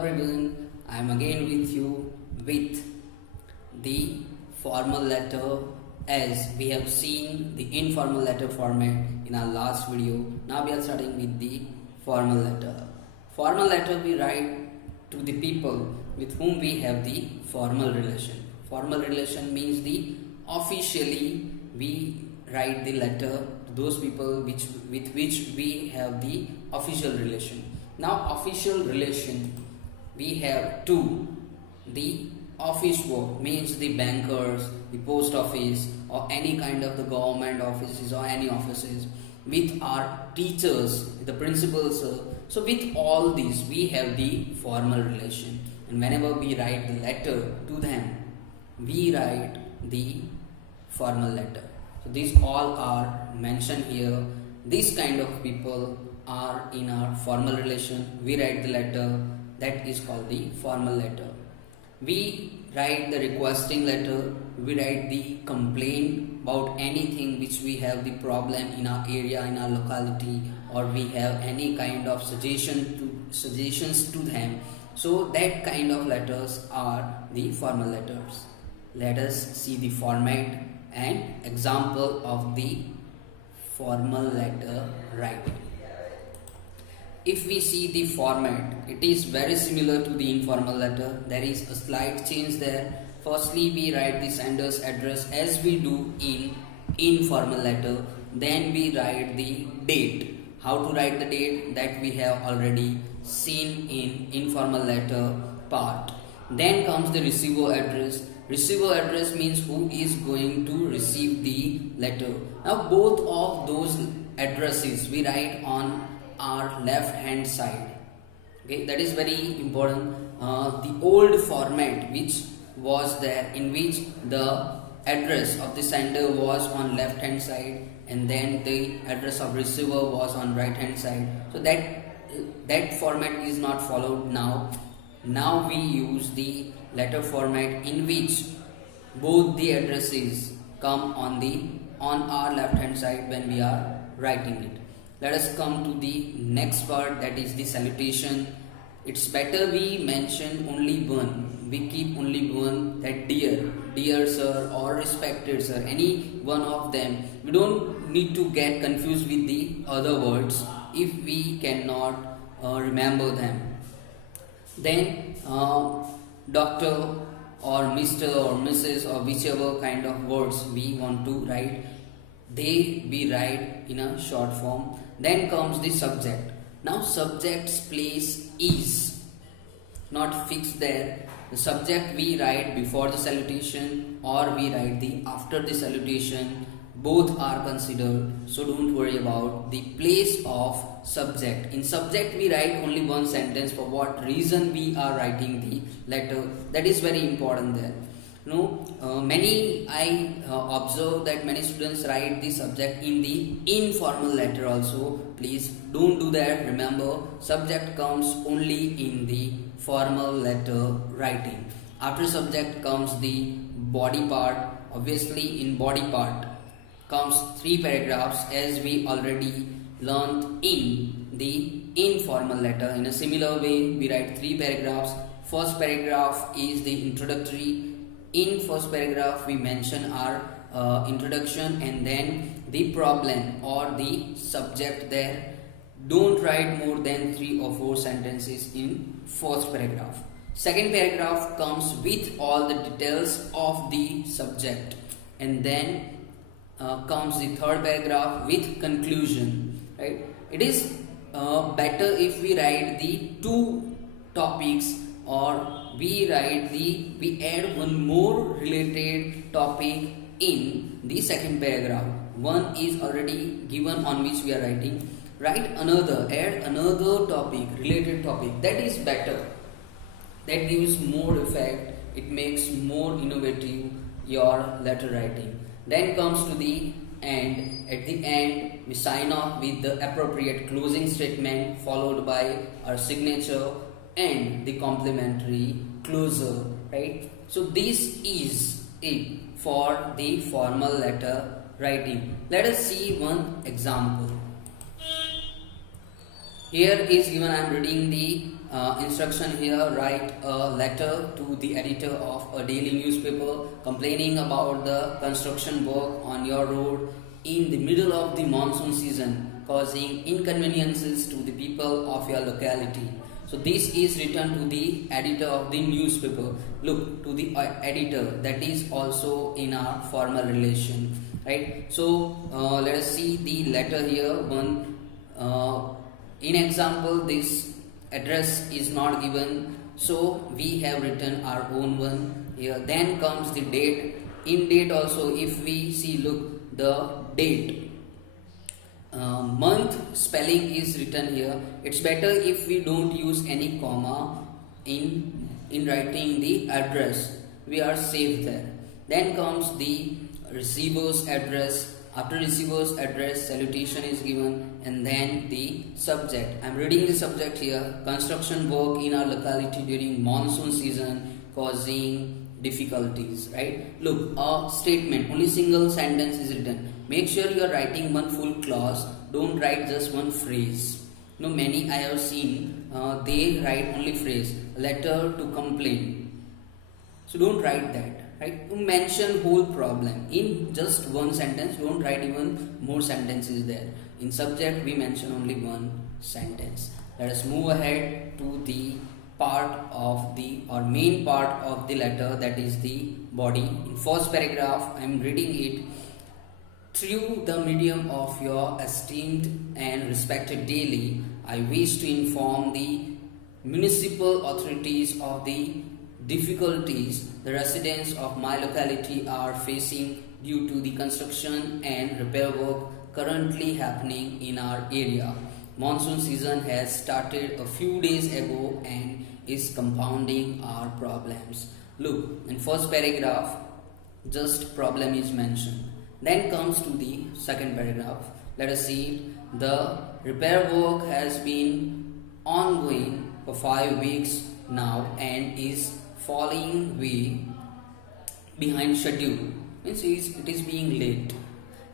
everyone, I am again with you with the formal letter as we have seen the informal letter format in our last video. Now we are starting with the formal letter. Formal letter we write to the people with whom we have the formal relation. Formal relation means the officially we write the letter to those people with which we have the official relation. Now official relation we have two. The office work means the bankers, the post office or any kind of the government offices or any offices, with our teachers, the principals. So with all these we have the formal relation, and whenever we write the letter to them we write the formal letter. So these all are mentioned here. These kind of people are in our formal relation. We write the letter, that is called the formal letter. We write the requesting letter, we write the complaint about anything which we have the problem in our area, in our locality, or we have any kind of suggestions to them. So that kind of letters are the formal letters. Let us see the format and example of the formal letter writing. If we see the format, it is very similar to the informal letter. There is a slight change there. Firstly, we write the sender's address as we do in informal letter. Then we write the date. How to write the date, that we have already seen in informal letter part. Then comes the receiver address. Receiver address means who is going to receive the letter. Now both of those addresses we write on our left hand side. Okay, that is very important. The old format which was there, in which the address of the sender was on left hand side and then the address of receiver was on right hand side. So that format is not followed now. Now we use the letter format in which both the addresses come on our left hand side when we are writing it. Let us come to the next part, that is the salutation. It's better we mention only one. We keep only one, that dear sir or respected sir, any one of them. We don't need to get confused with the other words if we cannot remember them. Then doctor or Mr. or Mrs. or whichever kind of words we want to write, we write in a short form. Then comes the subject. Now subject's place is not fixed there. The subject we write before the salutation or we write the after the salutation. Both are considered, so don't worry about the place of subject. In subject we write only one sentence for what reason we are writing the letter. That is very important there. I observe that many students write the subject in the informal letter also. Please don't do that. Remember, subject comes only in the formal letter writing. After subject comes the body part. Obviously in body part comes 3 paragraphs as we already learned in the informal letter. In a similar way we write 3 paragraphs. First paragraph is the introductory. In first paragraph we mention our introduction and then the problem or the subject there. Don't write more than 3 or 4 sentences in first paragraph. Second paragraph comes with all the details of the subject, and then comes the third paragraph with conclusion. Right? It is better if we write the 2 topics, or we add one more related topic in the second paragraph. One is already given on which we are writing. Add another topic, related topic. That is better. That gives more effect. It makes more innovative your letter writing. Then comes to the end. At the end we sign off with the appropriate closing statement followed by our signature and the complimentary closer, right? So this is it for the formal letter writing. Let us see one example. Here is given, I am reading the instruction here: write a letter to the editor of a daily newspaper complaining about the construction work on your road in the middle of the monsoon season, causing inconveniences to the people of your locality. So this is written to the editor of the newspaper. Look, to the editor, that is also in our formal relation, right? So let us see the letter here. One in example, this address is not given, so we have written our own one here. Then comes the date. In date also, if we see, look, the date, month spelling is written here. It's better if we don't use any comma in writing the address. We are safe there. Then comes the receiver's address. After receiver's address, salutation is given, and then the subject. I'm reading the subject here: construction work in our locality during monsoon season causing difficulties, right? Look, a statement, only single sentence is written. Make sure you are writing one full clause. Don't write just one phrase. No, many I have seen, they write only phrase, letter to complain. So don't write that, right? To mention whole problem in just one sentence. Don't write even more sentences there. In subject, we mention only one sentence. Let us move ahead to the part of the or main part of the letter, that is the body. In first paragraph, I am reading it. Through the medium of your esteemed and respected daily, I wish to inform the municipal authorities of the difficulties the residents of my locality are facing due to the construction and repair work currently happening in our area. Monsoon season has started a few days ago and is compounding our problems. Look, in first paragraph, just problem is mentioned. Then comes to the second paragraph. Let us see it. The repair work has been ongoing for 5 weeks now and is falling way behind schedule. Means it is being late.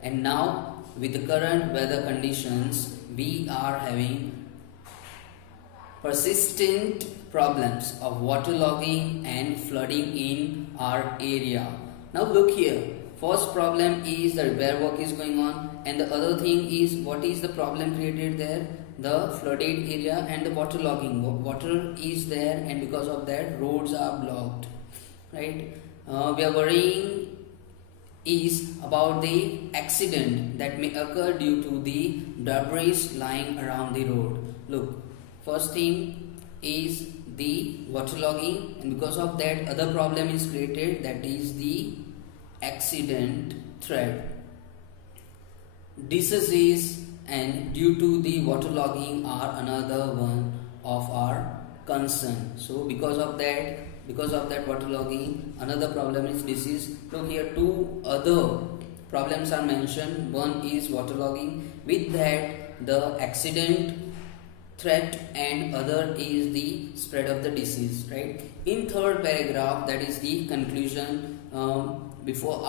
And now with the current weather conditions, we are having persistent problems of waterlogging and flooding in our area. Now look here. First problem is the repair work is going on, and the other thing is, what is the problem created there? The flooded area and the waterlogging. Water is there, and because of that roads are blocked, right? We are worrying is about the accident that may occur due to the debris lying around the road. Look, first thing is the waterlogging, and because of that other problem is created, that is the accident threat. Diseases and due to the waterlogging are another one of our concern. So because of that waterlogging, another problem is disease. Look here, two other problems are mentioned. One is waterlogging, with that the accident threat, and other is the spread of the disease, right? In third paragraph, that is the conclusion. Therefore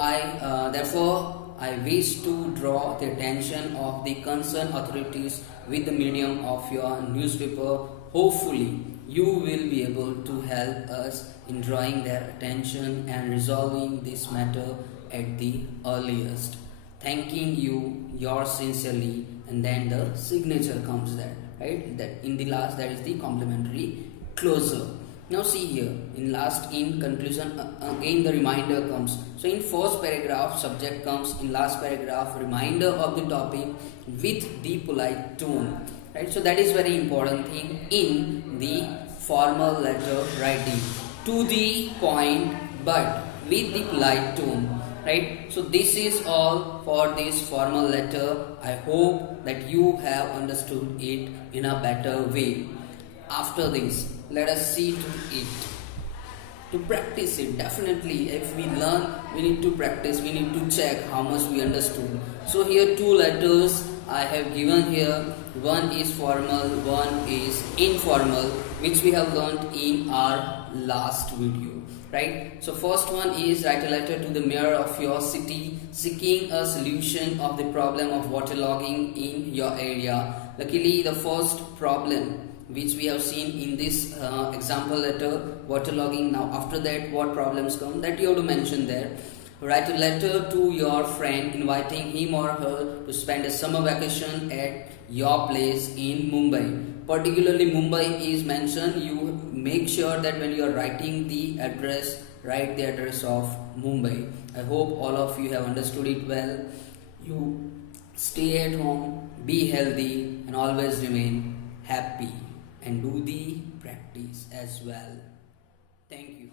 I wish to draw the attention of the concerned authorities with the medium of your newspaper. Hopefully you will be able to help us in drawing their attention and resolving this matter at the earliest. Thanking you, yours sincerely, and then the signature comes there, right? That in the last, that is the complimentary closure. Now see here, in conclusion, again the reminder comes. So in first paragraph, subject comes. In last paragraph, reminder of the topic with the polite tone, right? So that is very important thing in the formal letter writing. To the point, but with the polite tone, right? So this is all for this formal letter. I hope that you have understood it in a better way. After this, let us see to it, to practice it. Definitely, if we learn, we need to practice, we need to check how much we understood. So here two letters I have given here. One is formal, one is informal, which we have learned in our last video, right? So first one is, write a letter to the mayor of your city seeking a solution of the problem of waterlogging in your area. Luckily, the first problem which we have seen in this example letter, waterlogging. Now after that, what problems come, that you have to mention there. Write a letter to your friend inviting him or her to spend a summer vacation at your place in Mumbai. Particularly Mumbai is mentioned. You make sure that when you are writing the address, write the address of Mumbai. I hope all of you have understood it well. You stay at home, be healthy, and always remain happy, and do the practice as well. Thank you.